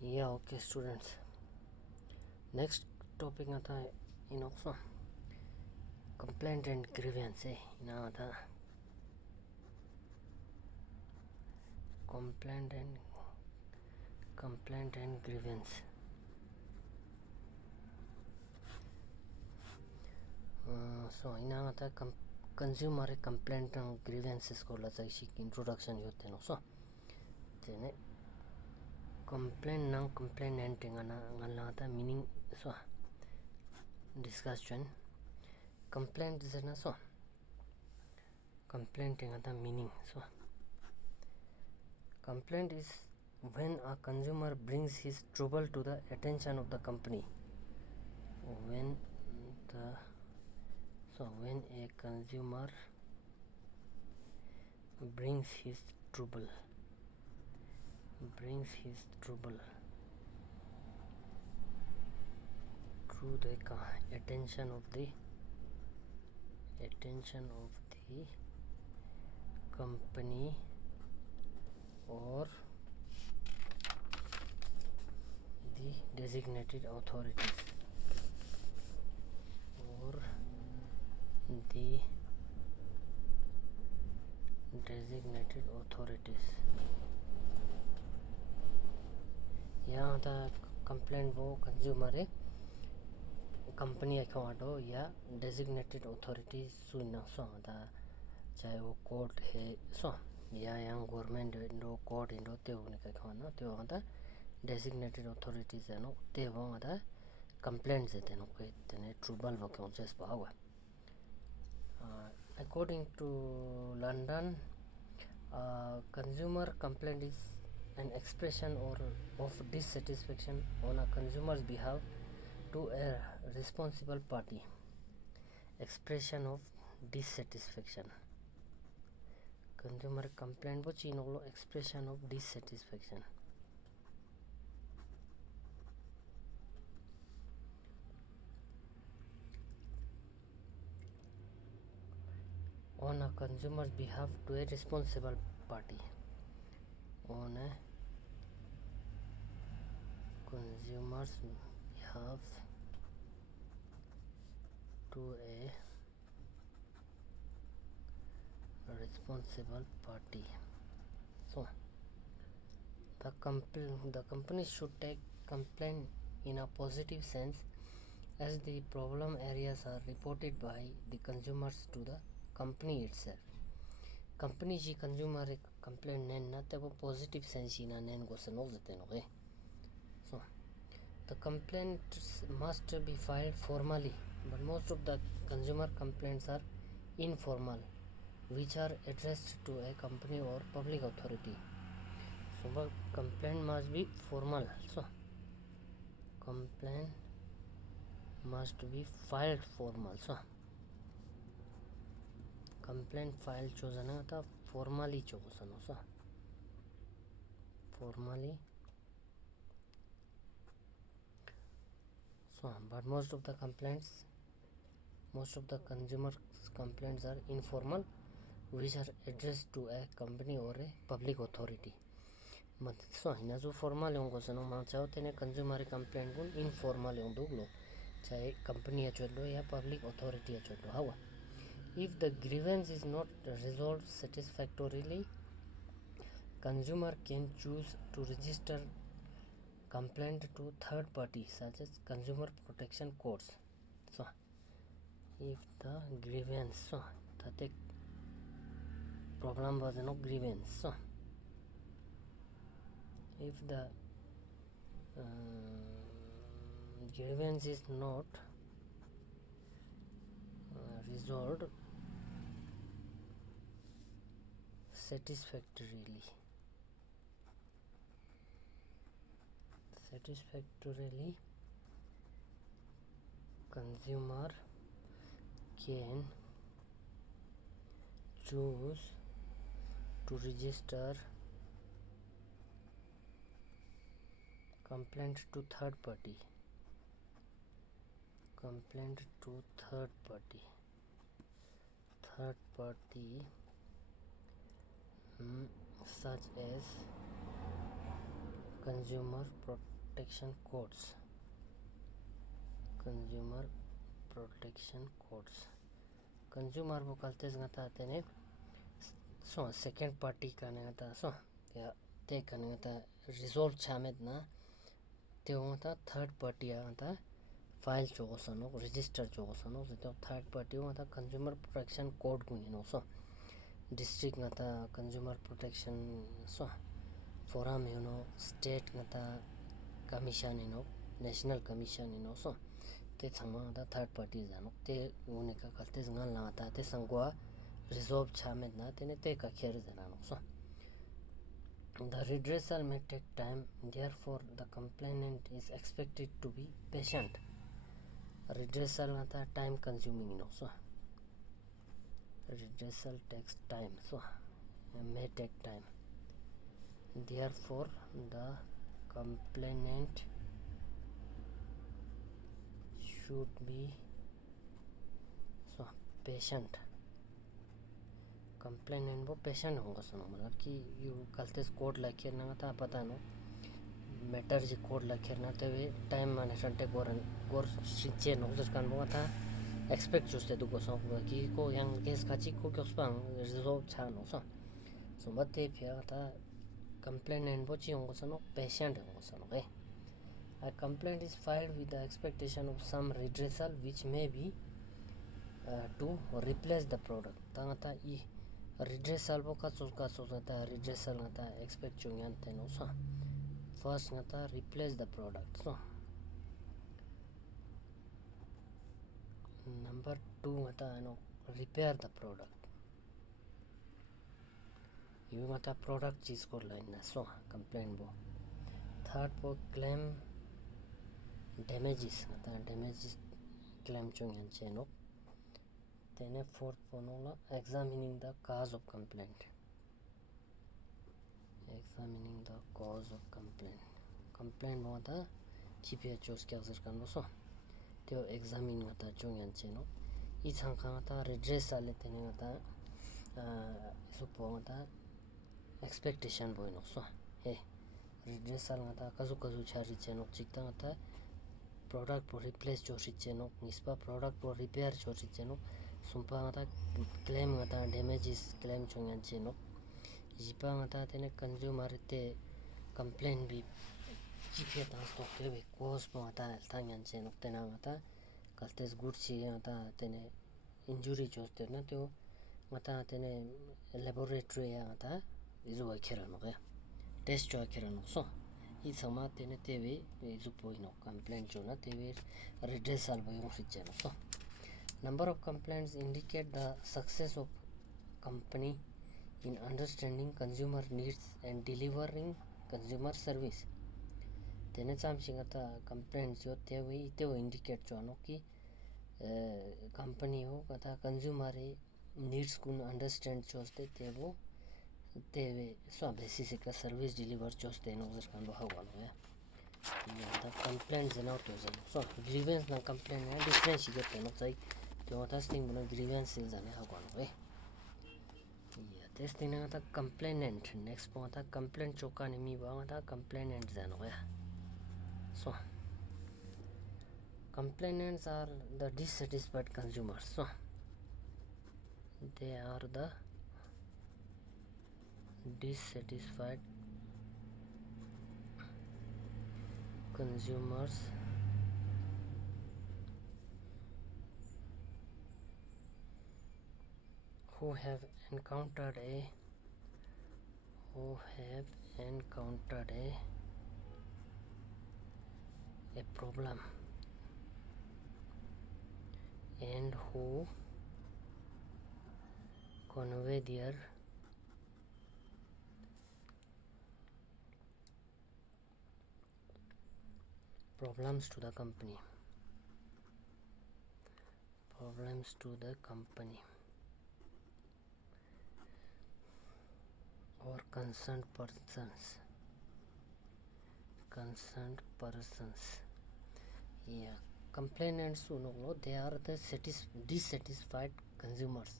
Yeah, okay, students. Next topic आता है also complaint and grievance है आता complaint and grievance. So आता consumer complaint and grievances को लाचाइशी introduction होते हैं so तेने complaint ना complaint and tingana आता meaning so discussion complaint is ना so complaint आता meaning so complaint is when a consumer brings his trouble to the attention of the company. When a consumer brings his trouble to the attention of the company or the designated authorities यहाँ था complaint वो consumer है company अखवाटो या designated authorities सुना सो था चाहे वो court है सो या यहाँ गवर्नमेंट इंडो कोर्ट इंडो ते होने का खाना ते वहाँ था डेजिग्नेटेड अथॉरिटीज है नो ते वहाँ था कंप्लेंट्स देते हैं कोई तेने ट्रबल वो क्यों चेस पावा. According to London, consumer complaint is an expression of dissatisfaction on a consumer's behalf to a responsible party. Expression of dissatisfaction. Consumer complaint वो चीन वालों expression of dissatisfaction. On a consumer's behalf to a responsible party. On a consumer's behalf to a responsible party. So the company should take complaint in a positive sense as the problem areas are reported by the consumers to the company itself. Company ji consumer एक complaint नैन ना ते वो positive sense ही ना नैन को सनोज देते हैं. So the complaint must be filed formally, but most of the consumer complaints are informal, which are addressed to a company or public authority. So the complaint must be formal. So complaint must be filed formal. So complaint file chosen था formally chosen हो सा formally. So but most of the consumer complaints are informal, which are addressed to a company or a public authority. मतलब so Hina जो formal होंगे सनो मां चाहो तेने consumer complaint को informal होंगे लो चाहे company अचोट लो या public authority अचोट लो हावा. If the grievance is not resolved satisfactorily, consumer can choose to register complaint to third parties such as consumer protection courts. So if the grievance so that problem was no grievance. So if the grievance is not resolved satisfactorily, consumer can choose to register complaint to third party such as consumer protection codes. Consumer protection codes. Consumer bo kaltes ngata tene so second party kane ngata so ya te kane ngata resolve chamet na te ngata third party ngata file chogosano register chogosano so third party ngata consumer protection code kuni no so district ngata consumer protection so forum state ngata commission national commission so te changma ngata third party jano te unika kaltes ngal na ta te sangwa resolve chamet na tene te ka kher janano so the redressal may take time, therefore the complainant is expected to be patient. Redressal ngata time consuming so redressal takes time so may take time, therefore the complainant should be so patient. Complainant वो patient होगा सुनो मतलब कि you कलते code Lakher ना था पता no matter जी code Lakher ना ते वे टाइम माने संटे गोर शिचे नो जस कान वो था एक्सपेक्ट चुस्ते तो को सो कि को yang केस काची को क्यों स्पांग रिजॉल्व छा नो सो मते फिर था complainant वो ची होगा सुनो patient होगा सुनो के a complaint is filed with the expectation of some redressal which may be to replace the product tangata I redressal bo ka ngata redressal ngata expect chungyan teno so first ngata replace the product so number 2 ngata repair the product you ngata product cheese ko line na so complaint bo third bo claim damages ngata damages claim chungyan cheno then fourth ponola examining the cause of complaint. Examining the cause of complaint. Complaint होता चिपिया चोस क्या अक्सर करना सो त्यो examine होता चुंगन चेनो इस हंका होता redress आले तेने होता इसुपो होता expectation बोई नो सो हे redress आले होता कज़ु चारी चेनो चिकता होता product पर replace चोसी चेनो निस्पा product पर repair चोसी चेनो sumpa ngata claim ngata damages claim chungyan cheno jipa ngata tene consumer te complaint bi chiphe ta stock be cause pa ngata thangyan cheno tena ngata kaltes good chi ngata tene injury choste na to ngata tene laboratory ngata izu akhira no ga test cho akhira no so I sama tene teve izu poino complaint chona teve redressal bo yung cheno so number of complaints indicate the success of company in understanding consumer needs and delivering consumer service. Tene chamching ata complaints yo tewe indicate chono ki company ho kata consumer needs kun understand choste tewe so basis ka service deliver choste no zer kan ba hawa no ya the complaints na to so grievance na complaint na difference get no chai त्यो testing buna grievance is ane hagon we yeah testing na ta complainant next po ta complaint choka ni mi ba ta complainant jano ya so complainants are the dissatisfied consumers so they are the dissatisfied consumers who have encountered a problem and who convey their problems to the company or concerned persons yeah complainants they are the dissatisfied consumers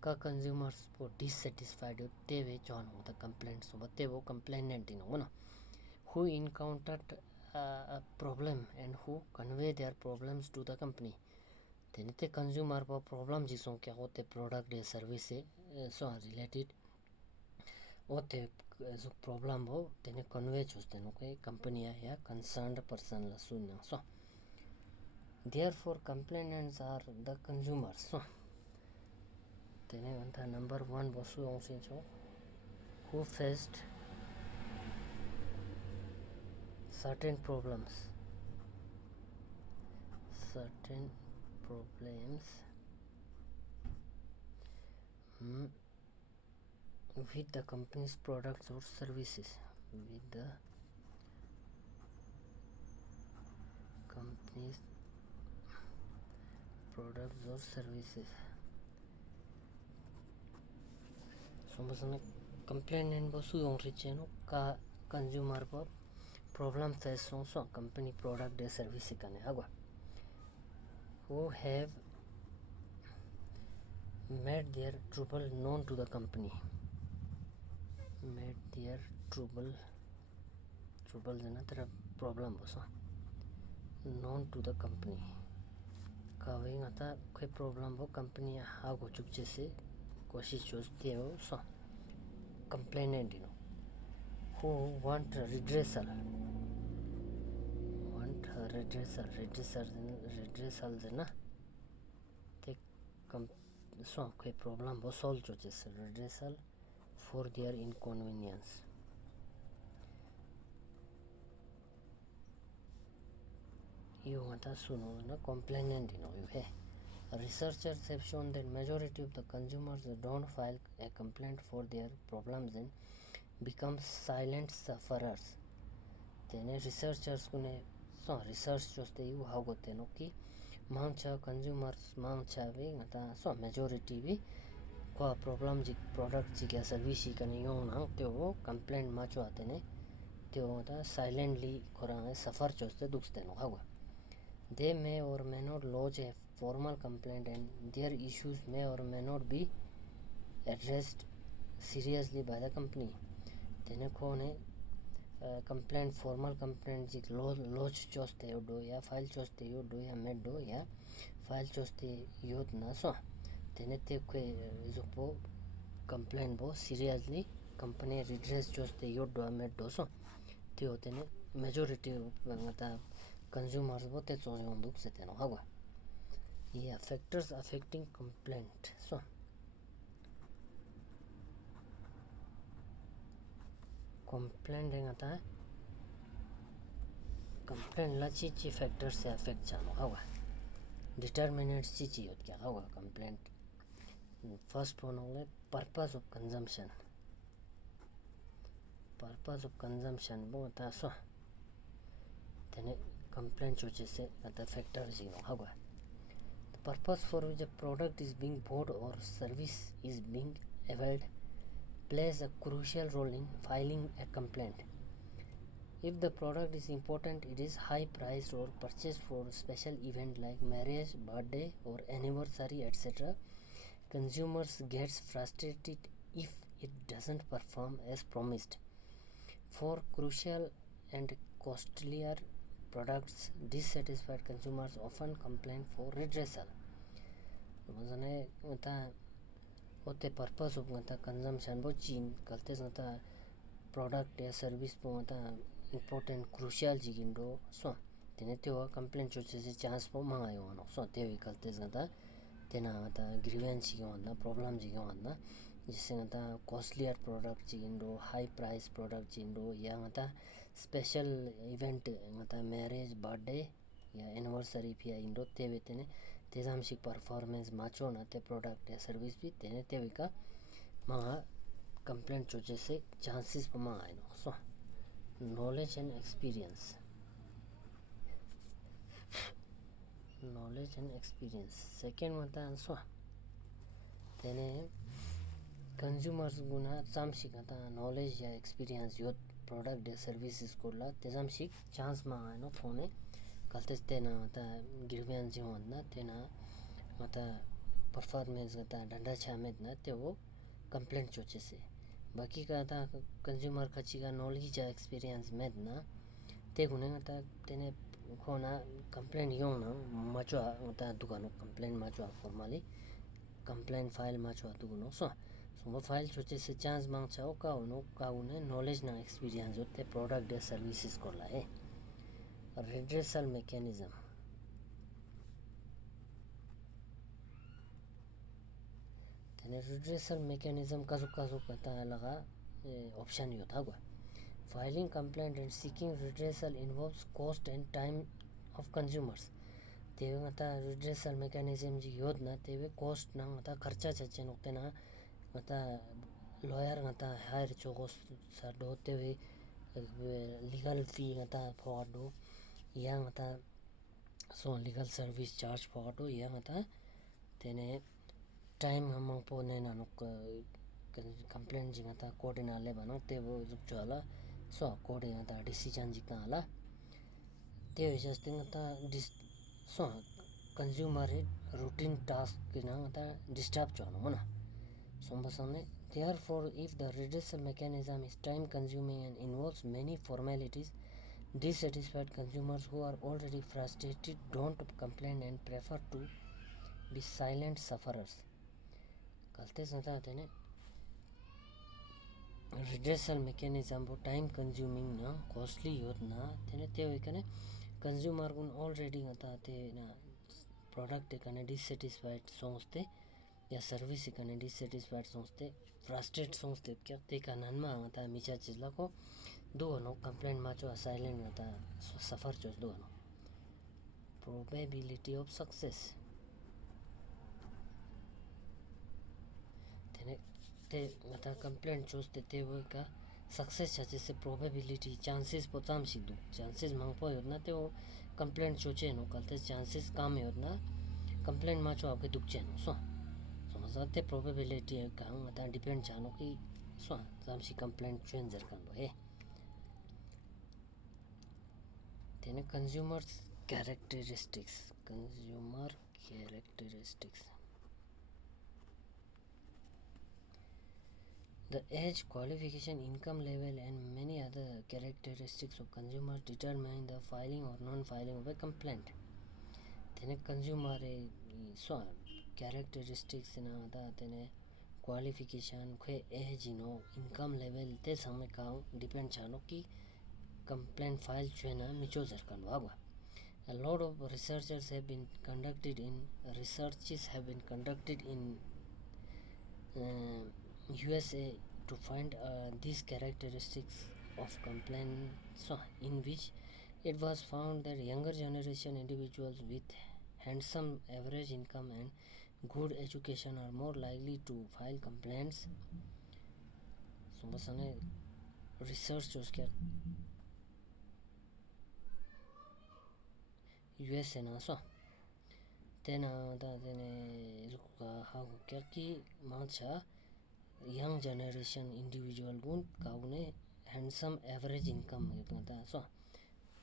ka consumers for dissatisfied te ve chon the complaints but te wo complainant no who encountered a problem and who convey their problems to the company. Then the consumer problem jisong kya hote product या service से so related होते जो problem हो तेने convey चुस्ते no कोई company या concerned person ला सुनना so therefore complainants are the consumers so तेने वंता number 1 बसु ओंसिन चो who faced certain problems with the company's products or services with the company's products or services so masane complainant bosu yong richeno ka consumer bo problem face so company product or service kane agwa who have made their trouble known to the company trouble jana tera problem boso known to the company kawe ngata koi problem bo company ha go chukche se koशिश choste ho so complainant who want redressal jana te so koi problem bo solve choche se redressal for their inconvenience you want to suno na complainant you hey researchers have shown that majority of the consumers don't file a complaint for their problems and become silent sufferers tene researchers kune so research choste you how gote no ki mancha consumers mancha ve ngata so majority vi ko problem ji product ji ya service ji kane yo na teo complaint ma cho atene teo da silently korang suffer choste dukste no hawa they may or may not lodge a formal complaint and their issues may or may not be addressed seriously by the company tene kone complaint formal complaint ji lodge choste do ya file choste do ya med do ya file choste yod na so tene te kwe zopo complaint bo seriously company redress choste yod do med do so teo tene majority ngata consumers bo te choje onduk sete no hawa yeah factors affecting complaint so complaint ngata complaint la chi factors se affect chano hawa determinants chi yot kya hawa complaint first one ole purpose of consumption bo ta so tene complaint choche se the factors you know hawa the purpose for which a product is being bought or service is being availed plays a crucial role in filing a complaint. If the product is important, it is high priced or purchased for a special event like marriage, birthday or anniversary etc. Consumers gets frustrated if it doesn't perform as promised. For crucial and costlier products, dissatisfied consumers often complain for redressal. होते purpose of गता consumption बो चीन कलते गता product या service बो गता important crucial जिगिंडो सो तेने त्यो कंप्लेंट चोचे से चांस बो मंगायो नो सो ते कलते गता तेना गता ग्रीवेंस जिगो ना प्रॉब्लम जिगो ना जिसे गता कॉस्टलियर प्रोडक्ट जिगिंडो हाई प्राइस प्रोडक्ट जिगिंडो या गता स्पेशल इवेंट गता मैरिज बर्थडे या एनिवर्सरी फिया इंडो तेवे तेने तेजामशिक परफॉर्मेंस माचो ना ते प्रोडक्ट या सर्विस भी तेने तेविका मां कंप्लेंट चोचे से चांसेस पमा आइनो सो knowledge and experience second one ta so tene consumers guna samshik ta knowledge ya experience yot product ya services kolla tezamshik chance ma aino phone kaltes tena ta grievance ji na tena mata performance ta danda chamet na te wo complaint choche se बाकी का था consumer खची का knowledge या experience में ना ते गुने था तेने कोना कंप्लेंट यों ना मचो था दुकानो कंप्लेंट मचो फॉर्मली कंप्लेंट फाइल मचो दुकानो so फाइल छोटे से चांस मांग चाओ का उन्हें नॉलेज ना एक्सपीरियंस होते प्रोडक्ट या सर्विसेज को लाए redressal mechanism तेने redressal mechanism काजू कहता है लगा ऑप्शन यो था गवा filing complaint and seeking redressal involves cost and time of consumers तेवे मता redressal mechanism जी योद ना तेवे cost ना मता खर्चा चचे नोकते ना मता lawyer मता हायर चोगोस साडो तेवे legal fee मता फोड़ो या मता so legal service charge फोड़ो या मता तेने time हम पोने ना नोक complaint जी मता कोर्ट ना ले बनो तेवो जुक चला so कोर्ट मता decision जितना आला तेवे जस्टिंग मता so consumer routine task किना मता disturb चोनो मना so बसने therefore if the redressal mechanism is time consuming and involves many formalities dissatisfied consumers who are already frustrated don't complain and prefer to be silent sufferers कहते सता तेने redressal mechanism वो time consuming ना costly होत ना तेने ते वैकने consumer उन already होता ते ना product कने dissatisfied सोचते या सर्विस कने dissatisfied सोचते frustrated सोचते क्या ते कनन में होता मिचा चीज़ ला को दो नो complaint माचो silent होता suffer चोस दो नो probability of success तेने ते मता कंप्लेंट चोस्ते ते वो का सक्सेस चाचे से प्रोबेबिलिटी चांसेस पोताम सिद्धू चांसेस मांगपो योजना ते वो कंप्लेंट चोचे नो कलते चांसेस काम योजना कंप्लेंट माचो आपके दुख चेनो समझते प्रोबेबिलिटी का मता डिपेंड जानो कि जामसी कंप्लेंट चेंजर कर लो है तेने consumers characteristics The age, qualification, income level and many other characteristics of consumers determine the filing or non-filing of a complaint. Tene consumer characteristics na da tene qualification khe age income level te samme ka depend chano ki complaint file chena micho zarkan wagwa. A lot of researches have been conducted in USA to find these characteristics of complaints in which it was found that younger generation individuals with handsome average income and good education are more likely to file complaints so basane research उसके USA ना तेना दा तेने हाँ क्या कि माचा young generation individual gun kaune handsome average income yota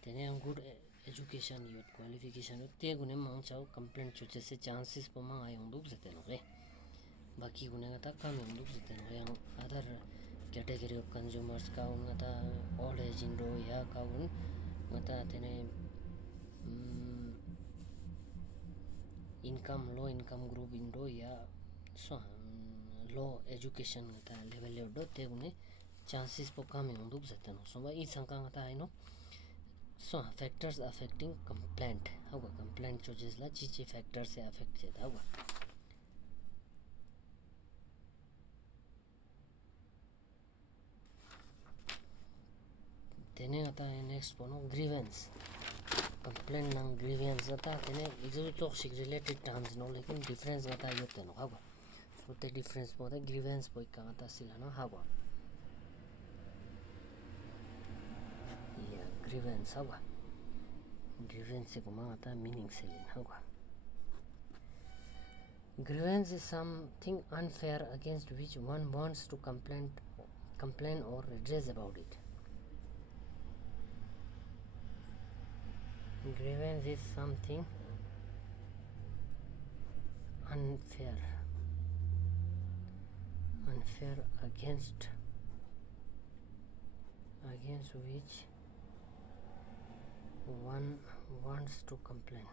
tene good education yot qualification te gune mang chao complaint choche se chances po mang ayong duk zete no re baki gune ta kam yong duk zete no yang other category of consumers ka ta old age indo ya ka ta tene income low income group indo ya low education ta level le do te gune chances po kam yong duk zete no so ba I sangka ta I no factors affecting complaint how complaint choices la chi factors se affect che da tene ata next pono grievance complaint nang grievance ata tene izu chok sig related terms no lekin difference ata yote no how so the difference po the grievance po ka ata sila no how yeah grievance how grievance ko ma ata meaning se how grievance is something unfair against which one wants to complain or redress about it. Grievance is something unfair against against which one wants to complain.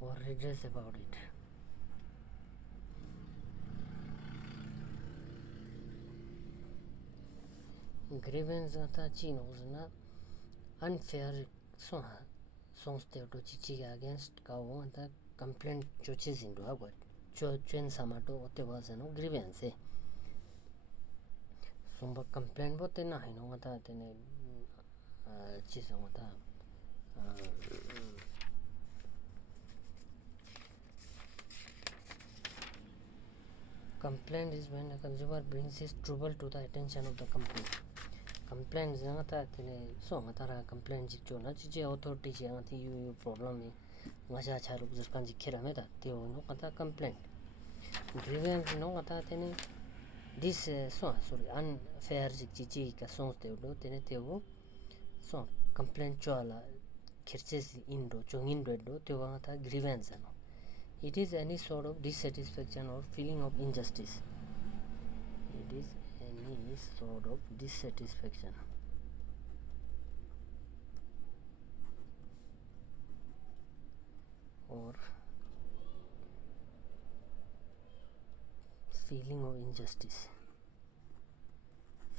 Or redress about it. Grievance ata chino na unfair songs te to chichi against kawo ata complaint choches into agwa cho chen samato ote was no grievance somba complaint bote na hino ata tene chisa ata complaint is when a consumer brings his trouble to the attention of the company. Complaint zangata tene so matara complaint jikcho na chije authority je ati you problem ni ngasha charu zirkan jikhera me da teo no kata complaint. Grievance no kata tene this unfair jikchi ka songs teo do tene teo so complaint choala khirches indo chongin do teo kata grievance no. It is any sort of dissatisfaction or feeling of injustice. It is any sort of dissatisfaction or feeling of injustice.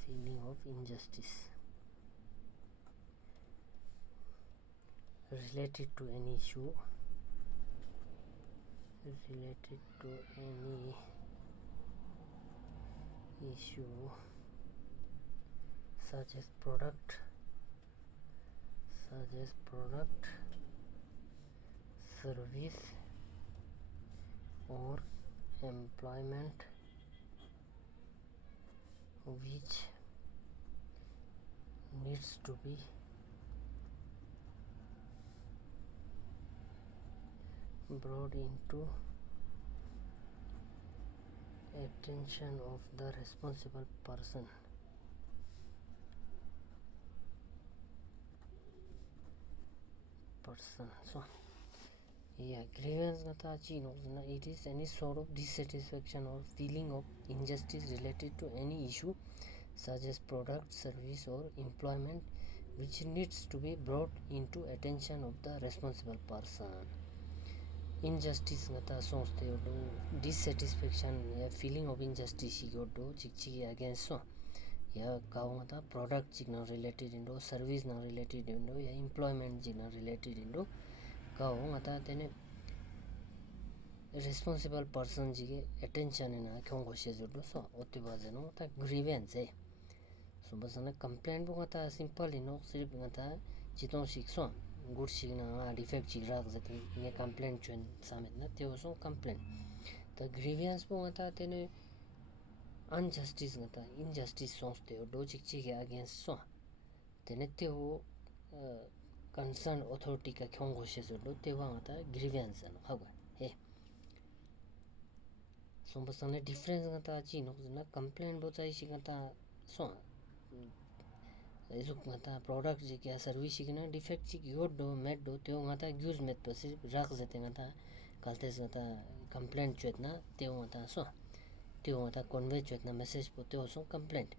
Feeling of injustice related to any issue. Related to any issue such as product, service or employment which needs to be brought into attention of the responsible person. So yeah, grievance gata chino na it is any sort of dissatisfaction or feeling of injustice related to any issue such as product, service or employment which needs to be brought into attention of the responsible person. Injustice gata songs te do dissatisfaction ya feeling of injustice go do chikchi against so ya kaung ta product chigna related indo service na related indo ya employment chigna related indo kaung ata tene responsible person jige attention na kyong go she do so otti baje no ta grievance so basana complaint bo ta simple ino sirip ngata chitong shik so good signa defect chigra zati ne complaint chen samet na teo so complaint the grievance bo ata tene injustice ngata injustice songs teo logic chi against so tene teo concerned authority ka kyong go she so teo ngata grievance no hawa he so basana difference ngata chi no na complaint bo chai sigata so ezuk ngata product je kya service igna defect chi god do met do teo ngata use met pasi rak zete ngata kaltes ngata complaint chetna teo ngata so teo ngata convey chetna message po teo so complaint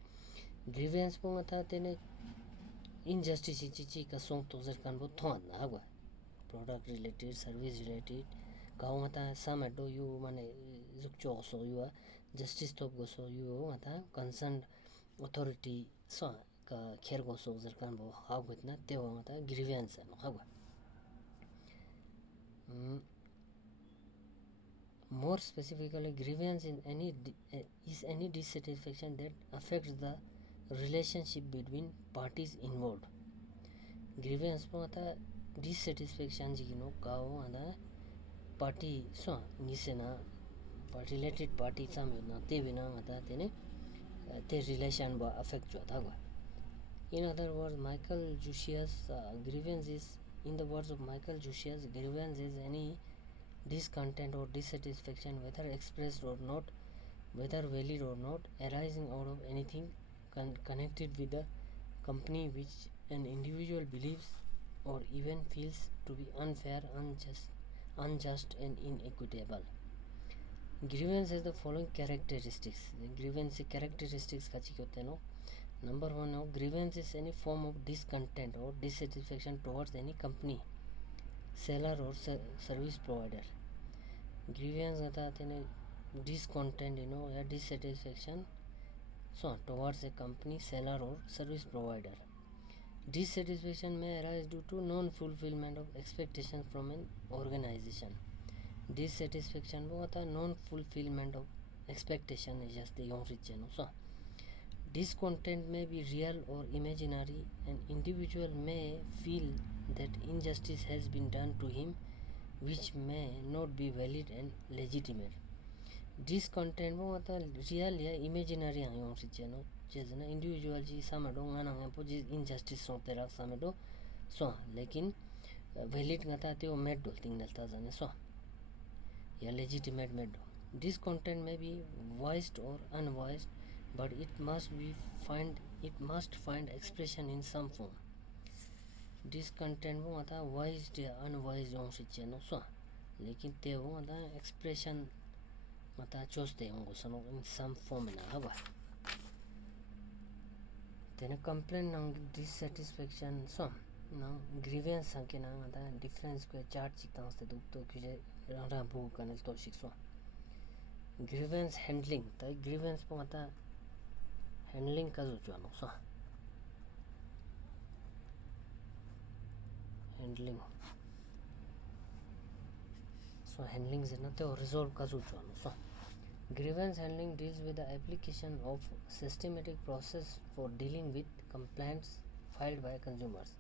grievance po ngata tene injustice chi ka song to zer kan bo thon na gwa product related service related ka ngata sama do you mane zuk cho so you justice top go so you ngata concerned authority so ka kher go so zer kan bo ha gutna teo ngata grievance no ha gwa more specifically grievance is any dissatisfaction that affects the relationship between parties involved. Grievance po ata dissatisfaction jigino kao ada party so nisena related party samina te bina ata tene te relation ba affect jo tha. In other words, Michael Jussia's grievance is, in the words of Michael Jussia's, grievance is any discontent or dissatisfaction, whether expressed or not, whether valid or not, arising out of anything connected with the company which an individual believes or even feels to be unfair, unjust and inequitable. Grievance has the following characteristics. Grievance characteristics kachi होते हैं no. Number 1 of grievance is any form of discontent or dissatisfaction towards any company, seller or service provider. Grievance कहता है discontent या dissatisfaction towards a company, seller or service provider. Dissatisfaction may arise due to non-fulfillment of expectations from an organization. Dissatisfaction वो होता है non-fulfillment of expectation is just the young rich so discontent may be real or imaginary. An individual may feel that injustice has been done to him which may not be valid and legitimate. Discontent वो होता है real या imaginary young rich जैसे ना individual जी सामने गाना है पो जी injustice सोते रहा सामने so लेकिन valid कहता है वो made डोलतिंग डलता जाने so या legitimate made. Discontent may be voiced or unvoiced, but it must find expression in some form. Discontent वो होता है voiced या unvoiced हों सिच्चे नो so लेकिन ते वो होता है expression होता है चोस्ते होंगे सनो in some form ना हवा. Then a complaint ना dissatisfaction so ना grievance संके ना होता है difference को चार्ट चिकता हूँ तो तो किसे रांडा बुक करने तो शिक्षो. Grievance handling तो grievance को होता है handling का जो no so handling so handling is not to resolve का जो no so grievance handling deals with the application of systematic process for dealing with complaints filed by consumers.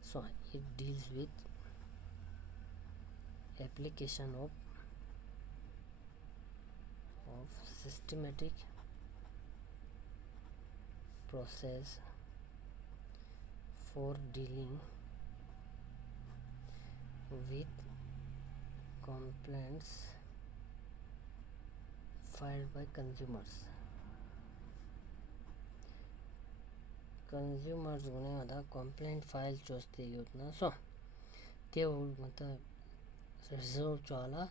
So it deals with application of systematic process for dealing with complaints filed by consumers. Consumers गुने वादा complaint file चोस्ते योजना so ते वो मतलब resolve चवाला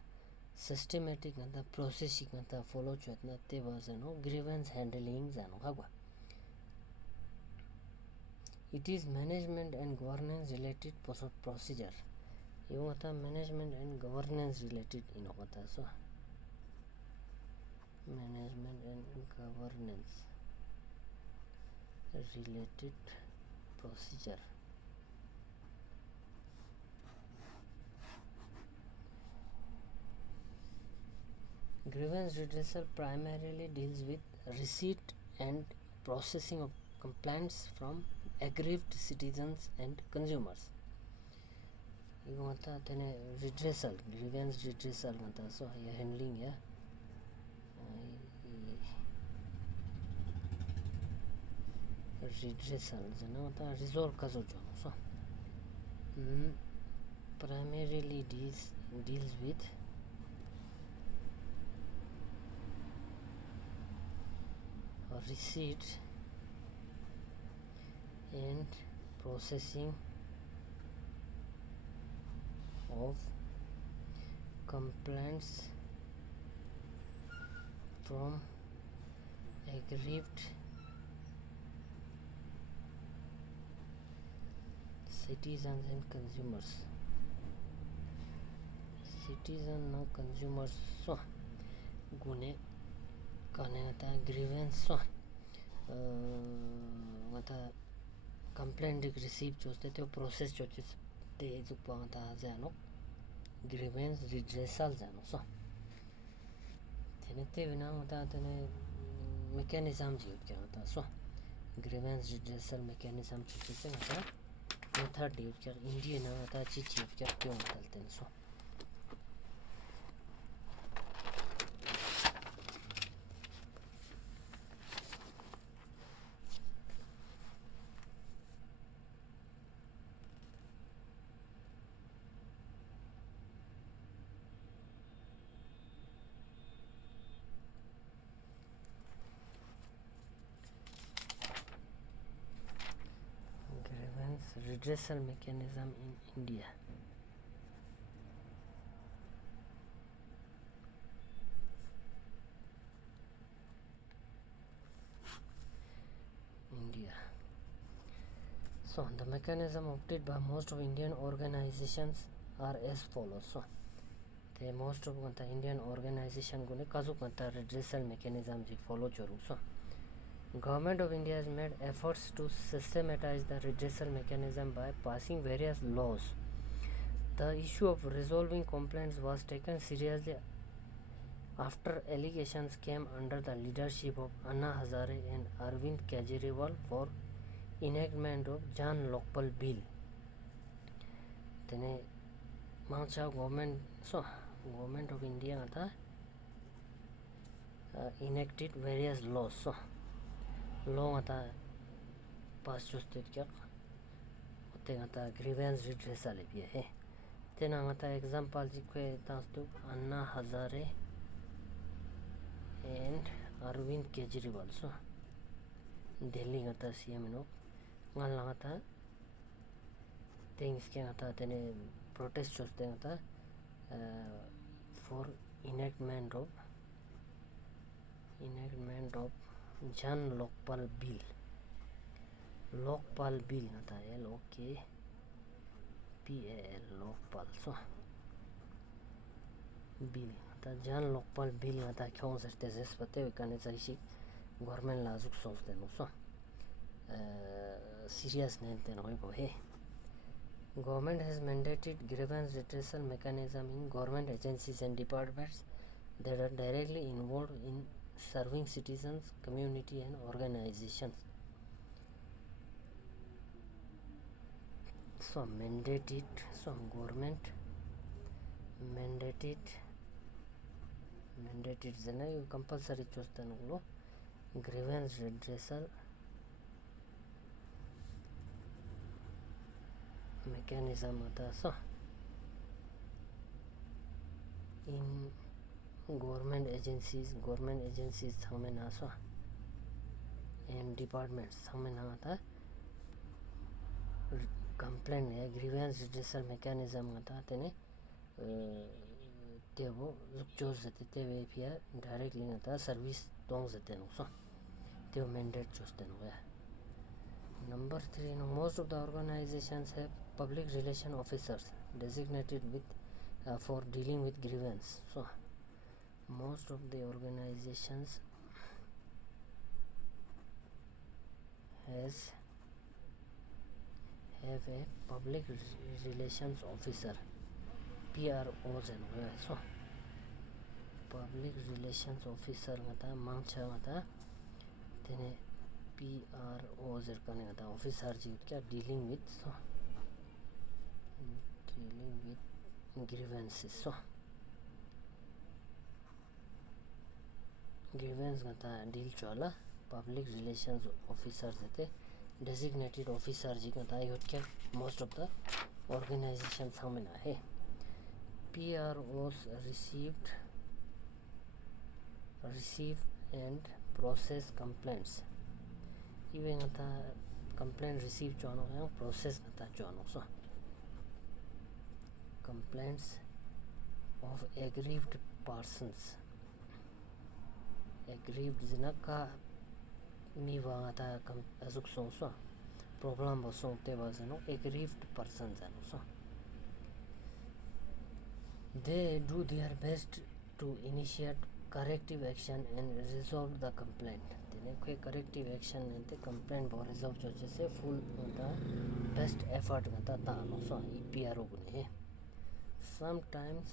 systematic मतलब processing मतलब follow चोतना ते वजनो grievance handling जानो हगवा. It is management and governance related procedure. ये होता management and governance related इन होता so management and governance related procedure. Grievance redressal primarily deals with receipt and processing of complaints from aggrieved citizens and consumers. ये होता है redressal grievance redressal होता है so ये handling है redressal जना होता है resolve का जो so primarily deals with receipt and processing of complaints from aggrieved citizens and consumers. Citizen and consumers so गुने कहने आता है grievance so मतलब complaint एक receive चोस्ते थे process चोस्ते जो पाता है जानो grievance redressal जानो so तेने बिना होता तेने mechanism जी क्या होता so grievance redressal mechanism चीज़ होता method यूज़ कर Indian होता चीज़ यूज़ कर क्यों होता तेने so redressal mechanism in India. So the mechanism opted by most of Indian organizations are as follows. So the most of the Indian organization gune kazuk redressal mechanism follow choru. So Government of India has made efforts to systematize the redressal mechanism by passing various laws. The issue of resolving complaints was taken seriously after allegations came under the leadership of Anna Hazare and Arvind Kejriwal for enactment of Jan Lokpal Bill. Then government of India enacted various laws. So law pass justed kya grievance redressal hai. Then example Anna Hazare and Arvind Kejriwal. So Delhi CM ngal things protest for enactment of Jan Lokpal Bill. Lokpal Bill LOKPAL Lokpal. So bill Jan Lokpal Bill kyon certezes pate vikane chaishi government lazuk solve no so serious nente no bohe. Government has mandated grievance redressal mechanism in government agencies and departments that are directly involved in serving citizens, community and organizations. So mandated, so government mandated jana you compulsory chustanu grievance redressal mechanism so in government agencies samena so and departments samena complaint grievance redressal mechanism tene tevo chose teve pia directly service dong no so tevo mandate choste no. Number 3, most of the organizations have public relation officers designated with for dealing with grievance. So most of the organizations have a public relations officer, PROs and so public relations officer mancha tene PROs officer dealing with grievances. So grievance deal chola public relations officers designated officer most of the organizations hai. PROs receive and process complaints. Even complaint received process so complaints of aggrieved persons. Aggrieved zinaka miwa azuk so problem was aggrieved persons so they do their best to initiate corrective action and resolve the complaint. Then corrective action and complaint bo resolve se full best effort so PRO gune. Sometimes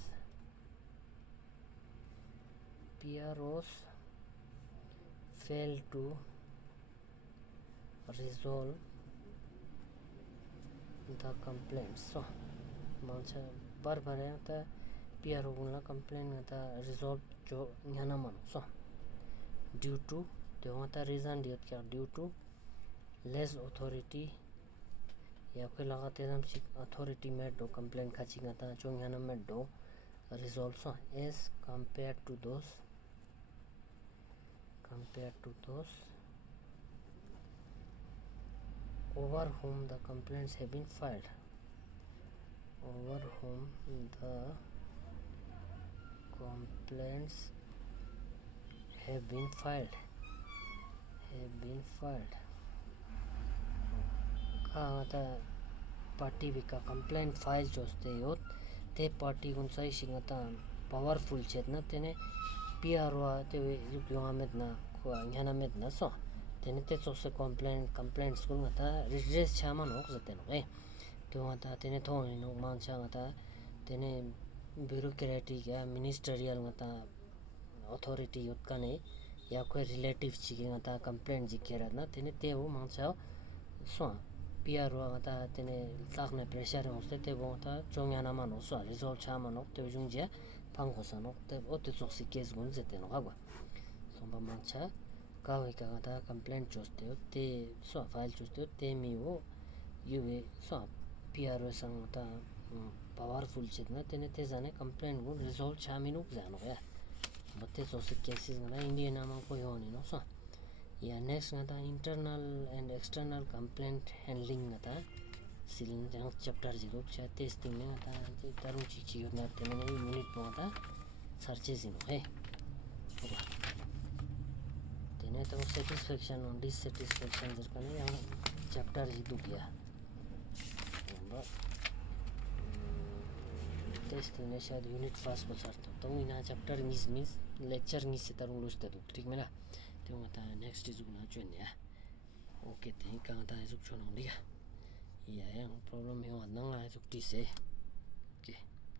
PROs fail to resolve the complaints. So mancha bar PRO guna complaint resolve jo nyana manu so due to reason due to less authority या कोई लगाते हम authority में do complaint Khachi जो nyana में do resolve so as compared to those over whom the complaints have been filed. Over whom the complaints have been filed. the party vika complaint file choste yot te party gun sai singa ta powerful chetna tene PRO te yuamet na ko nyanamet na so tene te chose complaints gun ta redress chama no zate no to ta tene thon no man cha ta tene bureaucratic ya ministerial ngata authority yot kane ya ko relative chi ngata complaint jikera na tene te wo man cha so PRO ngata tene lakne pressure hoste te bo ta chongyana man so resolve chama no te jungje 방고서 녹대 어때 속시 계속 문제되는 거고 somba mancha kawe ka ta complaint choste te so file choste te miwo yuwe so PRO sang ta powerful chitna tene te zane complaint go resolve chaminu jano ya botte so se cases na India nama ko yoni no so ya next na ta internal and external complaint handling na ta silin jang chapter 0 cha testing na ta taru chi chi na tene unit mo ta searches in tene to satisfaction on dissatisfaction jar kane yang chapter ji du gya testing na shad unit fast ko sarto to ina chapter means lecture ni se taru luste du ठीक में ना तो मता next is guna chuen ya okay te ka ta is chon liga ya problem yo na nga is ti se okay